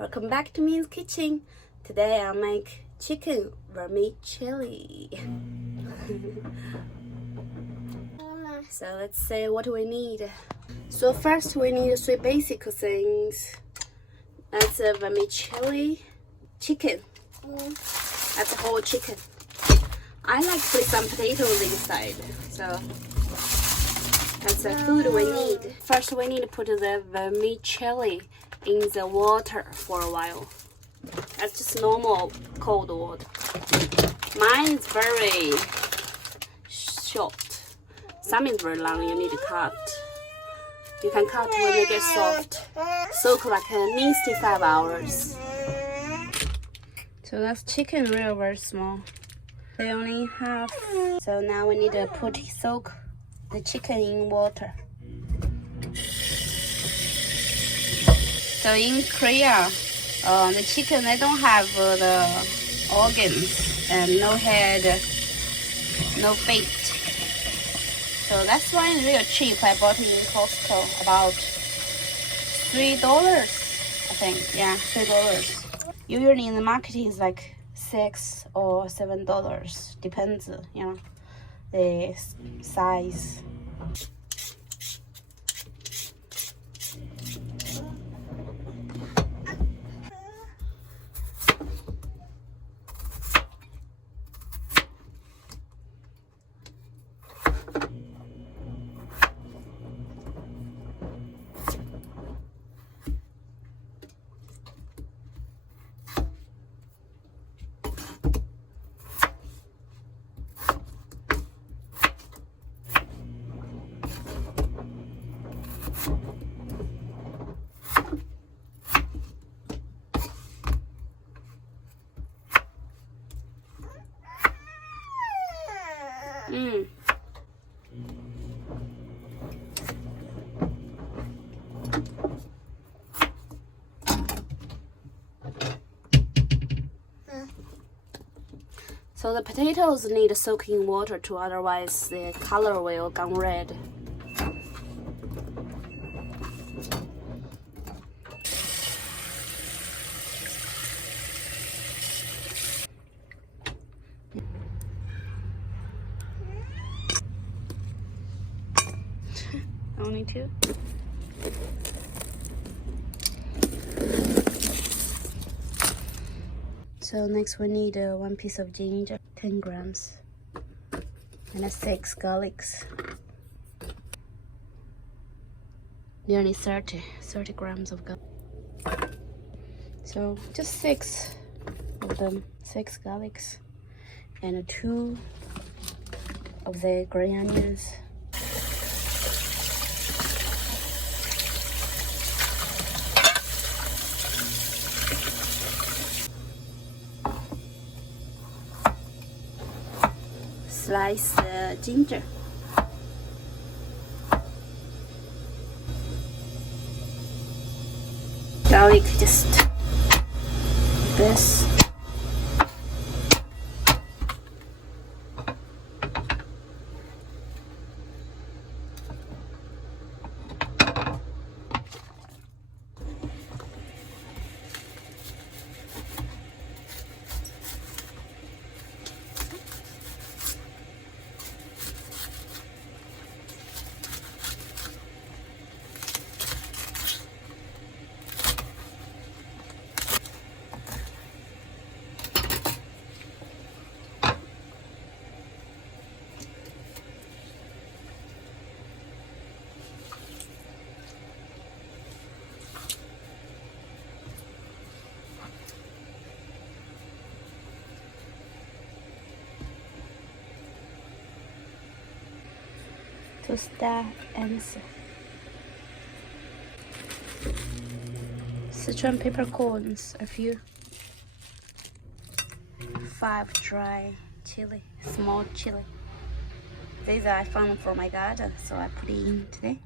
Welcome back to Min's Kitchen. Today I'll make chicken vermicelli. So let's see what we need. So first we need three basic things. That's a vermicelli chicken. That's a whole chicken. I like to put some potatoes inside. So that's the food we need. First we need to put the vermicelli in the water for a while. That's just normal cold water. Mine is very short. Some is very long, you need to cut. You can cut when they get soft. Soak like at least 5 hours. So that's chicken real very small. They only have. So now we need to soak the chicken in water. So in Korea, the chicken, they don't have the organs and no head, no feet. So that's why it's real cheap. I bought it in Costco, about $3, I think. Yeah, $3. Usually in the market is like $6 or $7. Depends, the size. So the potatoes need soaking water too, otherwise the color will go red. Only two. So next we need 1 piece of ginger, 10 grams, and 6 garlics. Nearly 30 grams of garlic. So just 6 of them, 6 garlics, and 2 of the green onions. Slice ginger. Garlic, just this. To star ends. Sichuan peppercorns, a few. 5 dry chili, small chili. These I found from my garden, so I put it in today.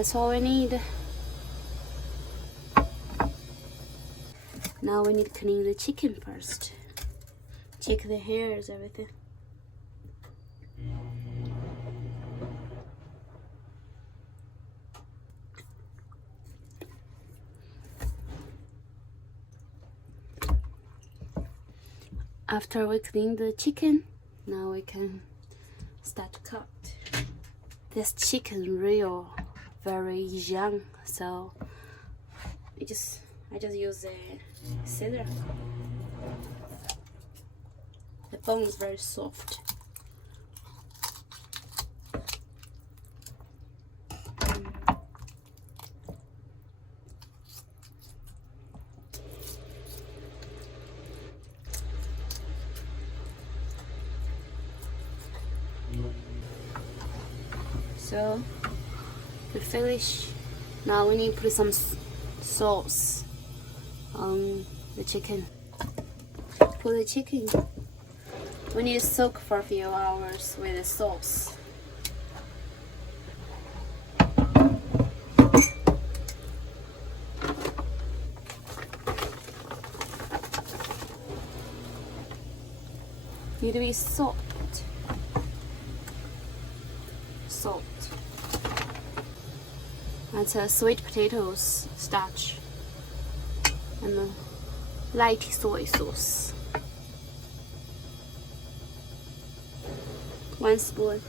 That's all we need. Now we need to clean the chicken first. Check the hairs, everything. After we clean the chicken, now we can start to cut. This chicken real very young, so I just use a scissor. The bone is very soft. So we finish. Now we need to put some sauce on the chicken. For the chicken, we need to soak for a few hours with the sauce. Need to be salt. That's sweet potatoes, starch, and light soy sauce. 1 spoon.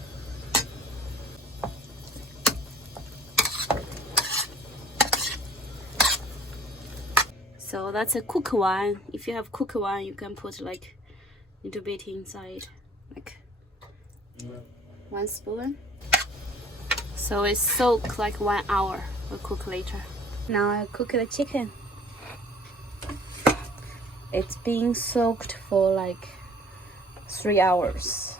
So that's a cooked one. If you have cooked one, you can put like a little bit inside, like 1 spoon. So it's soak like 1 hour. We'll cook later. Now I cook the chicken. It's being soaked for like 3 hours.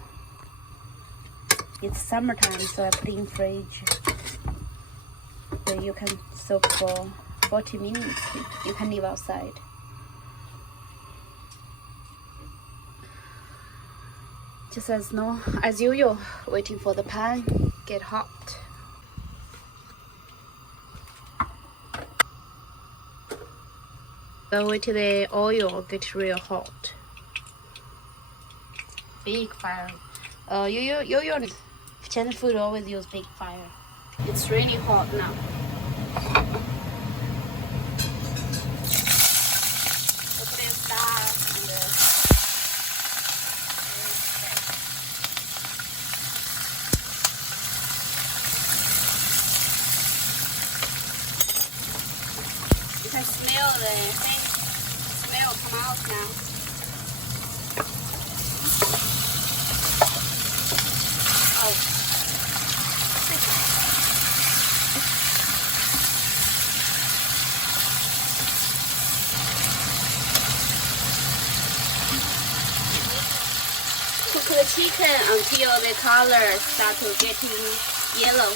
It's summertime, so I put it in fridge. So you can soak for 40 minutes. You can leave outside. Just as usual, waiting for the pan get hot. So wait till the oil gets real hot. Big fire. You Chinese food always use big fire. It's really hot now. You can smell the smell come out now. Oh. Cook the chicken until the color starts to getting yellow.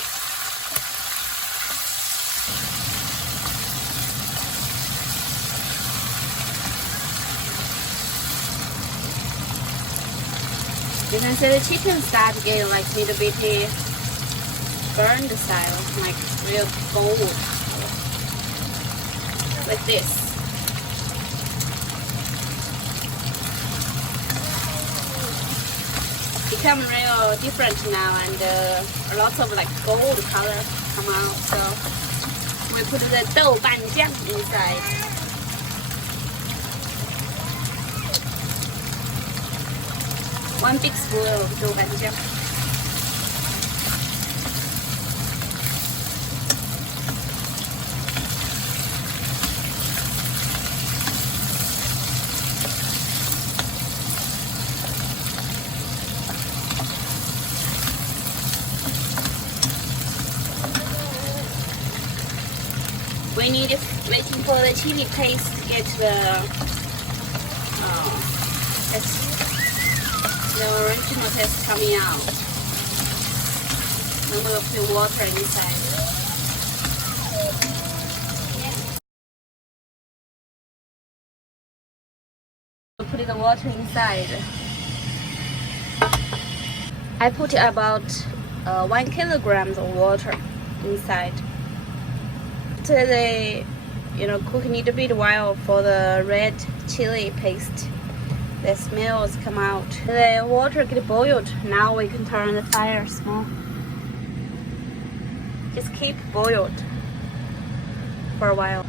You can see the chicken start getting like a little bit burned style, like real gold, like this. Become real different now, and a lot of like gold color come out. So we put the 豆瓣酱 inside. One big spoon of 豆瓣酱. We need waiting for the chili paste to get the original taste coming out. Then we'll put water inside. We'll put the water inside. I put about 1 kilogram of water inside. after they, cook a little bit while for the red chili paste, the smells come out. The water get boiled. Now we can turn the fire small. Just keep boiled for a while.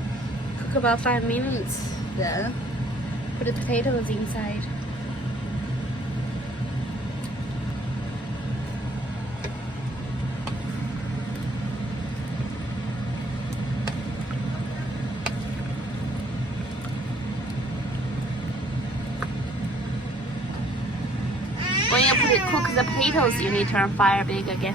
Cook about 5 minutes. Then put the potatoes inside. When you cook the potatoes, you need to turn fire big again.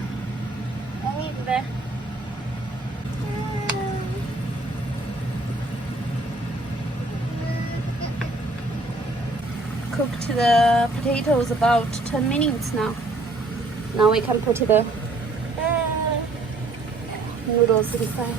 Cooked the potatoes about 10 minutes now. Now we can put the noodles inside.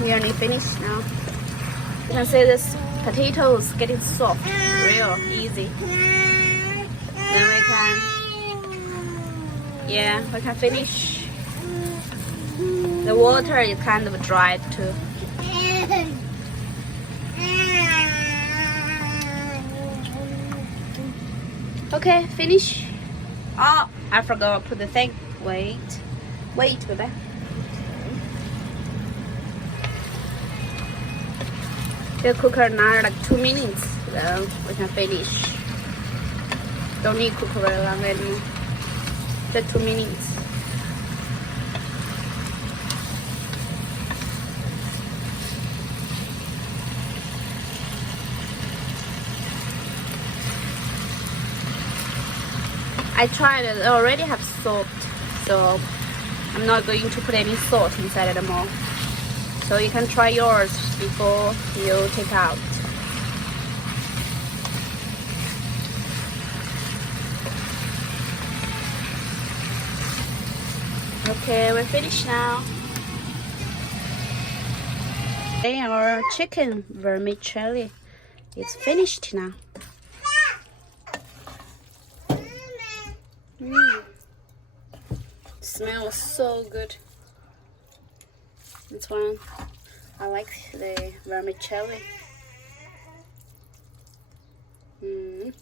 Nearly finished now. You can see this potatoes getting soft, real easy. Then we can finish. The water is kind of dry too. Okay, finish. Oh, I forgot to put the thing. Wait, baby. The cooker now like 2 minutes, then we can finish. Don't need cook very long anymore. Just 2 minutes. I tried it, I already have salt, so I'm not going to put any salt inside anymore. So you can try yours before you take out. Okay, we're finished now. Okay, our chicken vermicelli is finished now. Smells so good. This one, I like the vermicelli. Mmm.